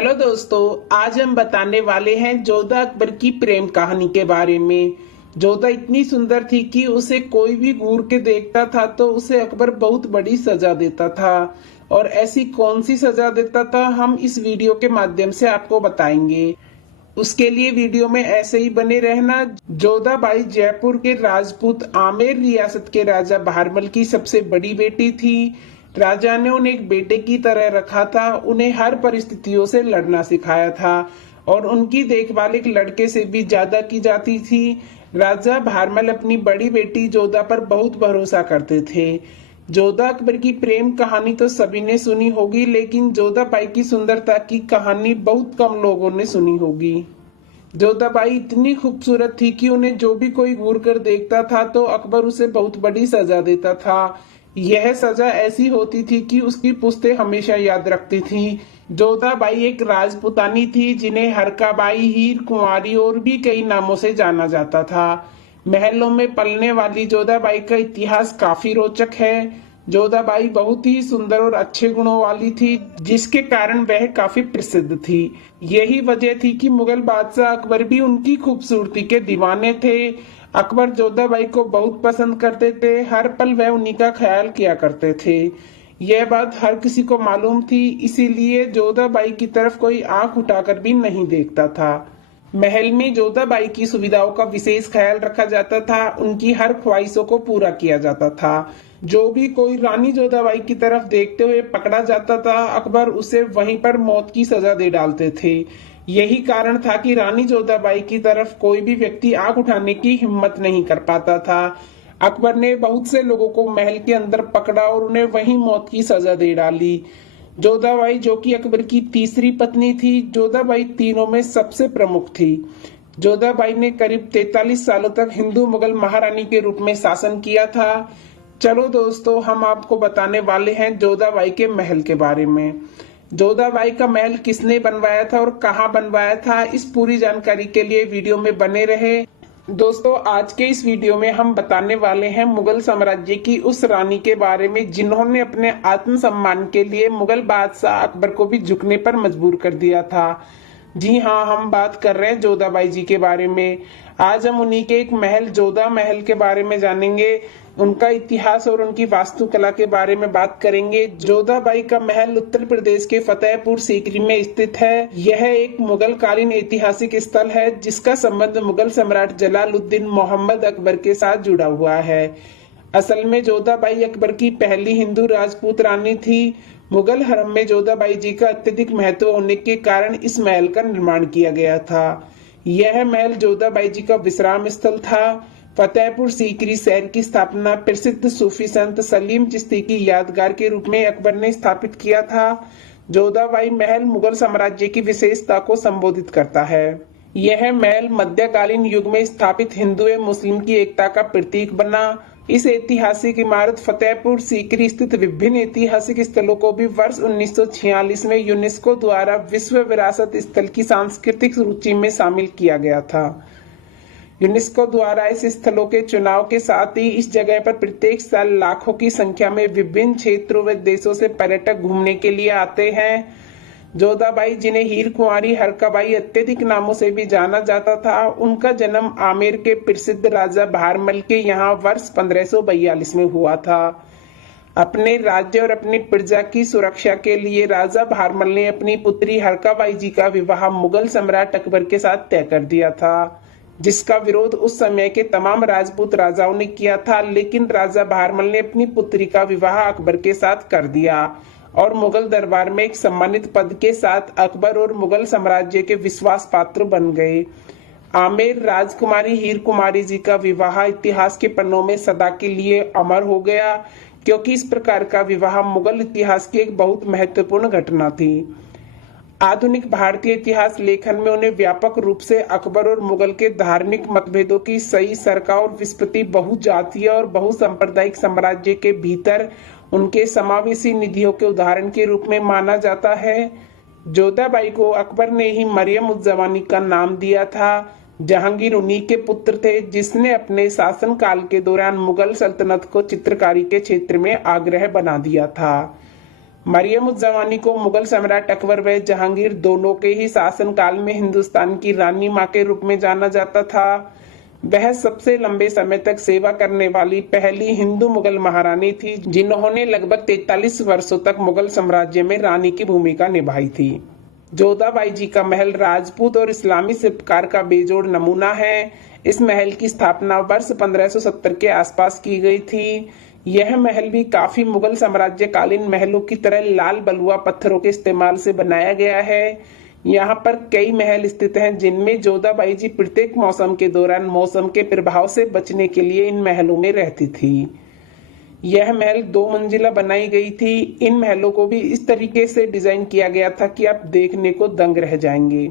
Hello दोस्तों, आज हम बताने वाले हैं जोधा अकबर की प्रेम कहानी के बारे में। जोधा इतनी सुंदर थी कि उसे कोई भी घूर के देखता था तो उसे अकबर बहुत बड़ी सजा देता था। और ऐसी कौन सी सजा देता था, हम इस वीडियो के माध्यम से आपको बताएंगे। उसके लिए वीडियो में ऐसे ही बने रहना। जोधा बाई जयपुर के राजपूत आमेर रियासत के राजा बहारमल की सबसे बड़ी बेटी थी। राजा ने उन्हें एक बेटे की तरह रखा था, उन्हें हर परिस्थितियों से लड़ना सिखाया था और उनकी देखभाल एक लड़के से भी ज्यादा की जाती थी। राजा बहारमल अपनी बड़ी बेटी जोधा पर बहुत भरोसा करते थे। जोधा अकबर की प्रेम कहानी तो सभी ने सुनी होगी, लेकिन जोधा बाई की सुंदरता की कहानी बहुत कम लोगों ने सुनी होगी। जोधाबाई इतनी खूबसूरत थी कि उन्हें जो भी कोई घूर कर देखता था तो अकबर उसे बहुत बड़ी सजा देता था। यह सजा ऐसी होती थी कि उसकी पुश्तें हमेशा याद रखती थी। जोधाबाई एक राजपुतानी थी जिन्हें हरकाबाई, हीर कुंवारी और भी कई नामों से जाना जाता था। महलों में पलने वाली जोधाबाई का इतिहास काफी रोचक है। जोधाबाई बहुत ही सुंदर और अच्छे गुणों वाली थी, जिसके कारण वह काफी प्रसिद्ध थी। यही वजह थी कि मुगल बादशाह अकबर भी उनकी खूबसूरती के दीवाने थे। अकबर जोधाबाई को बहुत पसंद करते थे, हर पल वह उन्हीं का ख्याल किया करते थे। यह बात हर किसी को मालूम थी, इसीलिए जोधाबाई की तरफ कोई आंख उठाकर भी नहीं देखता था। महल में जोधाबाई की सुविधाओं का विशेष ख्याल रखा जाता था, उनकी हर ख्वाहिशों को पूरा किया जाता था। जो भी कोई रानी जोधाबाई की तरफ देखते हुए पकड़ा जाता था, अकबर उसे वहीं पर मौत की सजा दे डालते थे। यही कारण था कि रानी जोधाबाई की तरफ कोई भी व्यक्ति आंख उठाने की हिम्मत नहीं कर पाता था। अकबर ने बहुत से लोगों को महल के अंदर पकड़ा और उन्हें वहीं मौत की सजा दे डाली। जोधाबाई, जो कि अकबर की तीसरी पत्नी थी, जोधाबाई तीनों में सबसे प्रमुख थी। जोधाबाई ने करीब 43 सालों तक हिंदू मुगल महारानी के रूप में शासन किया था। चलो दोस्तों, हम आपको बताने वाले हैं जोधाबाई के महल के बारे में। जोधाबाई का महल किसने बनवाया था और कहाँ बनवाया था, इस पूरी जानकारी के लिए वीडियो में बने रहे। दोस्तों, आज के इस वीडियो में हम बताने वाले हैं मुगल साम्राज्य की उस रानी के बारे में जिन्होंने अपने आत्मसम्मान के लिए मुगल बादशाह अकबर को भी झुकने पर मजबूर कर दिया था। जी हाँ, हम बात कर रहे हैं जोधाबाई जी के बारे में। आज हम उन्हीं के एक महल, जोधा महल के बारे में जानेंगे, उनका इतिहास और उनकी वास्तुकला के बारे में बात करेंगे। जोधाबाई का महल उत्तर प्रदेश के फतेहपुर सीकरी में स्थित है। यह एक मुगल कालीन ऐतिहासिक स्थल है जिसका संबंध मुगल सम्राट जलालुद्दीन मोहम्मद अकबर के साथ जुड़ा हुआ है। असल में जोधाबाई अकबर की पहली हिंदू राजपूत रानी थी। मुगल हरम में जोधाबाई जी का अत्यधिक महत्व होने के कारण इस महल का निर्माण किया गया था। यह महल जोधाबाई जी का विश्राम स्थल था। फतेहपुर सीकरी शहर की स्थापना प्रसिद्ध सूफी संत सलीम चिश्ती की यादगार के रूप में अकबर ने स्थापित किया था। जोधाबाई महल मुगल साम्राज्य की विशेषता को संबोधित करता है। यह महल मध्यकालीन युग में स्थापित हिंदू एवं मुस्लिम की एकता का प्रतीक बना। इस ऐतिहासिक इमारत फतेहपुर सीकरी स्थित विभिन्न ऐतिहासिक स्थलों को भी वर्ष 1946 में यूनेस्को द्वारा विश्व विरासत स्थल की सांस्कृतिक सूची में शामिल किया गया था। यूनेस्को द्वारा इस स्थलों के चुनाव के साथ ही इस जगह पर प्रत्येक साल लाखों की संख्या में विभिन्न क्षेत्रों व देशों से पर्यटक घूमने के लिए आते हैं। जोधाबाई, जिन्हें हीर कुंवारी, हरकाबाई अत्यधिक नामों से भी जाना जाता था, उनका जन्म आमेर के प्रसिद्ध राजा बहारमल के यहाँ वर्ष 1542 में हुआ था। अपने राज्य और अपनी प्रजा की सुरक्षा के लिए राजा बहारमल ने अपनी पुत्री हरकाबाई जी का विवाह मुगल सम्राट अकबर के साथ तय कर दिया था, जिसका विरोध उस समय के तमाम राजपूत राजाओं ने किया था। लेकिन राजा बहारमल ने अपनी पुत्री का विवाह अकबर के साथ कर दिया और मुगल दरबार में एक सम्मानित पद के साथ अकबर और मुगल साम्राज्य के विश्वास पात्र बन गए। आमेर राजकुमारी हीर कुमारी जी का विवाह इतिहास के पन्नों में सदा के लिए अमर हो गया, क्योंकि इस प्रकार का विवाह मुगल इतिहास की एक बहुत महत्वपूर्ण घटना थी। आधुनिक भारतीय इतिहास लेखन में उन्हें व्यापक रूप से अकबर और मुगल के धार्मिक मतभेदों की सही सरका और विस्पत्ति बहुजातीय और बहुसांप्रदायिक साम्राज्य के भीतर उनके समावेशी निधियों के उदाहरण के रूप में माना जाता है। जोधाबाई को अकबर ने ही मरियम उज जमानी का नाम दिया था। जहांगीर उन्हीं के पुत्र थे जिसने अपने शासन काल के दौरान मुगल सल्तनत को चित्रकारी के क्षेत्र में आग्रह बना दिया था। मरियम-उज़-ज़मानी को मुगल सम्राट अकबर व जहांगीर दोनों के ही शासनकाल में हिंदुस्तान की रानी माँ के रूप में जाना जाता था। वह सबसे लंबे समय तक सेवा करने वाली पहली हिंदू मुगल महारानी थी जिन्होंने लगभग 43 वर्षों तक मुगल साम्राज्य में रानी की भूमिका निभाई थी। जोधाबाई जी का महल राजपूत और इस्लामी शिल्पकार का बेजोड़ नमूना है। इस महल की स्थापना वर्ष 1570 के आसपास की गई थी। यह महल भी काफी मुगल साम्राज्यकालीन महलों की तरह लाल बलुआ पत्थरों के इस्तेमाल से बनाया गया है। यहाँ पर कई महल स्थित हैं जिनमें जोधाबाई जी प्रत्येक मौसम के दौरान मौसम के प्रभाव से बचने के लिए इन महलों में रहती थी। यह महल 2 मंजिला बनाई गई थी। इन महलों को भी इस तरीके से डिजाइन किया गया था कि आप देखने को दंग रह जाएंगे।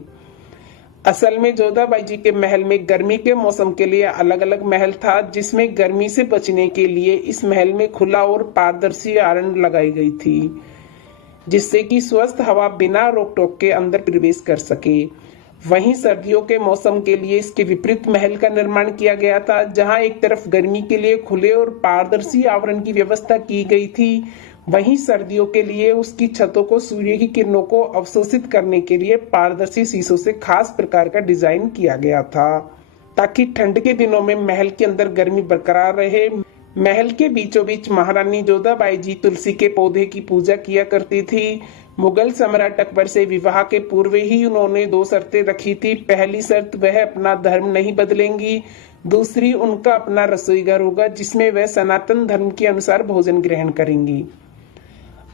असल में जोधाबाई जी के महल में गर्मी के मौसम के लिए अलग अलग महल था, जिसमें गर्मी से बचने के लिए इस महल में खुला और पारदर्शी आवरण लगाई गई थी, जिससे कि स्वस्थ हवा बिना रोक टोक के अंदर प्रवेश कर सके। वहीं सर्दियों के मौसम के लिए इसके विपरीत महल का निर्माण किया गया था, जहां एक तरफ गर्मी के लिए खुले और पारदर्शी आवरण की व्यवस्था की गई थी, वहीं सर्दियों के लिए उसकी छतों को सूर्य की किरणों को अवशोषित करने के लिए पारदर्शी शीशों से खास प्रकार का डिजाइन किया गया था, ताकि ठंड के दिनों में महल के अंदर गर्मी बरकरार रहे। महल के बीचों बीच महारानी जोधाबाई जी तुलसी के पौधे की पूजा किया करती थी। मुगल सम्राट अकबर से विवाह के पूर्व ही उन्होंने 2 शर्तें रखी थी। पहली शर्त, वह अपना धर्म नहीं बदलेंगी। दूसरी, उनका अपना रसोई घर होगा जिसमें वह सनातन धर्म के अनुसार भोजन ग्रहण करेंगी।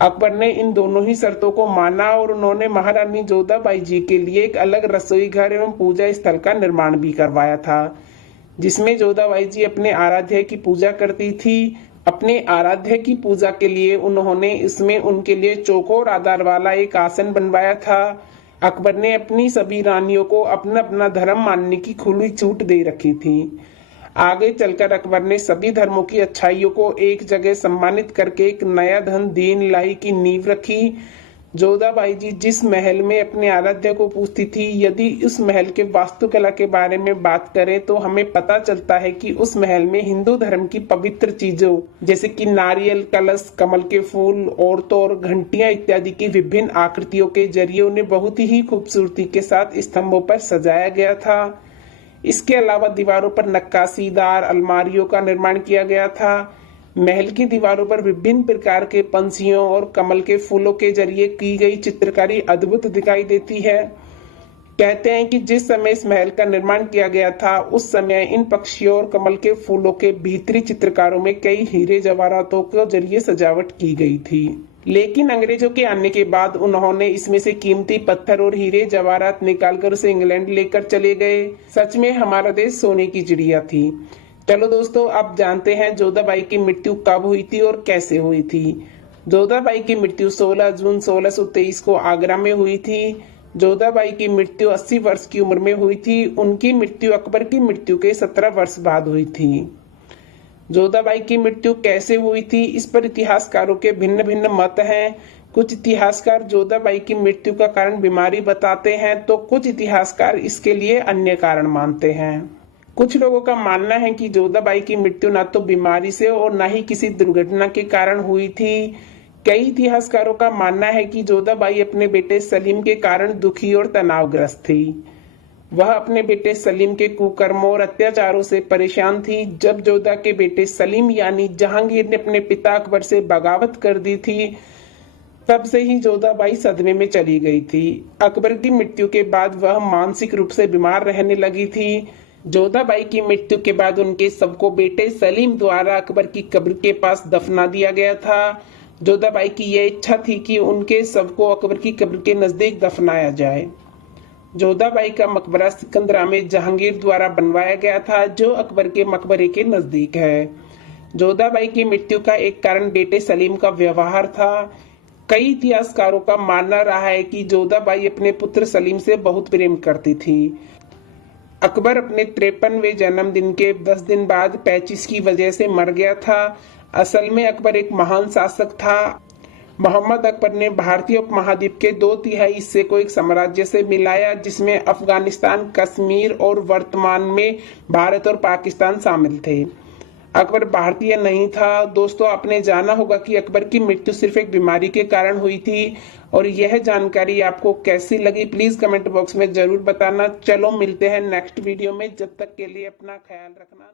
अकबर ने इन दोनों ही शर्तों को माना और उन्होंने महारानी जोधाबाई जी के लिए एक अलग रसोई घर एवं पूजा स्थल का निर्माण भी करवाया था, जिसमें जोधाबाई जी अपने आराध्य की पूजा करती थी। अपने आराध्य की पूजा के लिए उन्होंने इसमें उनके लिए चौकोर आधार वाला एक आसन बनवाया था। अकबर ने अपनी सभी रानियों को अपना अपना धर्म मानने की खुली छूट दे रखी थी। आगे चलकर अकबर ने सभी धर्मों की अच्छाइयों को एक जगह सम्मानित करके एक नया धन दीन इलाही की नींव रखी। जोधाबाई जी जिस महल में अपने आराध्य को पूजती थी, यदि उस महल के वास्तुकला के बारे में बात करें तो हमें पता चलता है कि उस महल में हिंदू धर्म की पवित्र चीजों जैसे कि नारियल, कलश, कमल के फूल, औरतों और घंटियां इत्यादि की विभिन्न आकृतियों के जरिए उन्हें बहुत ही खूबसूरती के साथ स्तंभों पर सजाया गया था। इसके अलावा दीवारों पर नक्काशीदार अलमारियों का निर्माण किया गया था। महल की दीवारों पर विभिन्न प्रकार के पंछियों और कमल के फूलों के जरिए की गई चित्रकारी अद्भुत दिखाई देती है। कहते हैं कि जिस समय इस महल का निर्माण किया गया था, उस समय इन पक्षियों और कमल के फूलों के भीतरी चित्रकारों में कई हीरे जवाहरातों के जरिए सजावट की गई थी। लेकिन अंग्रेजों के आने के बाद उन्होंने इसमें से कीमती पत्थर और हीरे जवाहरात निकालकर उसे इंग्लैंड लेकर चले गए। सच में हमारा देश सोने की चिड़िया थी। चलो दोस्तों, आप जानते हैं जोधाबाई की मृत्यु कब हुई थी और कैसे हुई थी। जोधाबाई की मृत्यु 16 जून 1623 को आगरा में हुई थी। जोधाबाई की मृत्यु 80 वर्ष की उम्र में हुई थी। उनकी मृत्यु अकबर की मृत्यु के 17 वर्ष बाद हुई थी। जोधाबाई की मृत्यु कैसे हुई थी, इस पर इतिहासकारों के भिन्न भिन्न मत हैं। कुछ इतिहासकार जोधाबाई की मृत्यु का कारण बीमारी बताते हैं, तो कुछ इतिहासकार इसके लिए अन्य कारण मानते हैं। कुछ लोगों का मानना है कि जोधाबाई की मृत्यु न तो बीमारी से और न ही किसी दुर्घटना के कारण हुई थी। कई इतिहासकारों का मानना है कि जोधाबाई अपने बेटे सलीम के कारण दुखी और तनावग्रस्त थी। वह अपने बेटे सलीम के कुकर्मों और अत्याचारों से परेशान थी। जब जोधा के बेटे सलीम यानी जहांगीर ने अपने पिता अकबर से बगावत कर दी थी, तब से ही जोधाबाई सदमे में चली गई थी। अकबर की मृत्यु के बाद वह मानसिक रूप से बीमार रहने लगी थी। जोधाबाई की मृत्यु के बाद उनके शव को बेटे सलीम द्वारा अकबर की कब्र के पास दफना दिया गया था। जोधाबाई की यह इच्छा थी कि उनके शव को अकबर की कब्र के नजदीक दफनाया जाए। जोधाबाई का मकबरा सिकंदरा में जहांगीर द्वारा बनवाया गया था, जो अकबर के मकबरे के नजदीक है। जोधाबाई की मृत्यु का एक कारण बेटे सलीम का व्यवहार था। कई इतिहासकारों का मानना रहा है कि जोधाबाई अपने पुत्र सलीम से बहुत प्रेम करती थी। अकबर अपने 53वें जन्मदिन के 10 दिन बाद पैचिस की वजह से मर गया था। असल में अकबर एक महान शासक था। मोहम्मद अकबर ने भारतीय उपमहाद्वीप के 2/3 हिस्से को एक साम्राज्य से मिलाया, जिसमें अफगानिस्तान, कश्मीर और वर्तमान में भारत और पाकिस्तान शामिल थे। अकबर भारतीय नहीं था। दोस्तों, आपने जाना होगा कि अकबर की मृत्यु सिर्फ एक बीमारी के कारण हुई थी। और यह जानकारी आपको कैसी लगी प्लीज कमेंट बॉक्स में जरूर बताना। चलो मिलते हैं नेक्स्ट वीडियो में, जब तक के लिए अपना ख्याल रखना।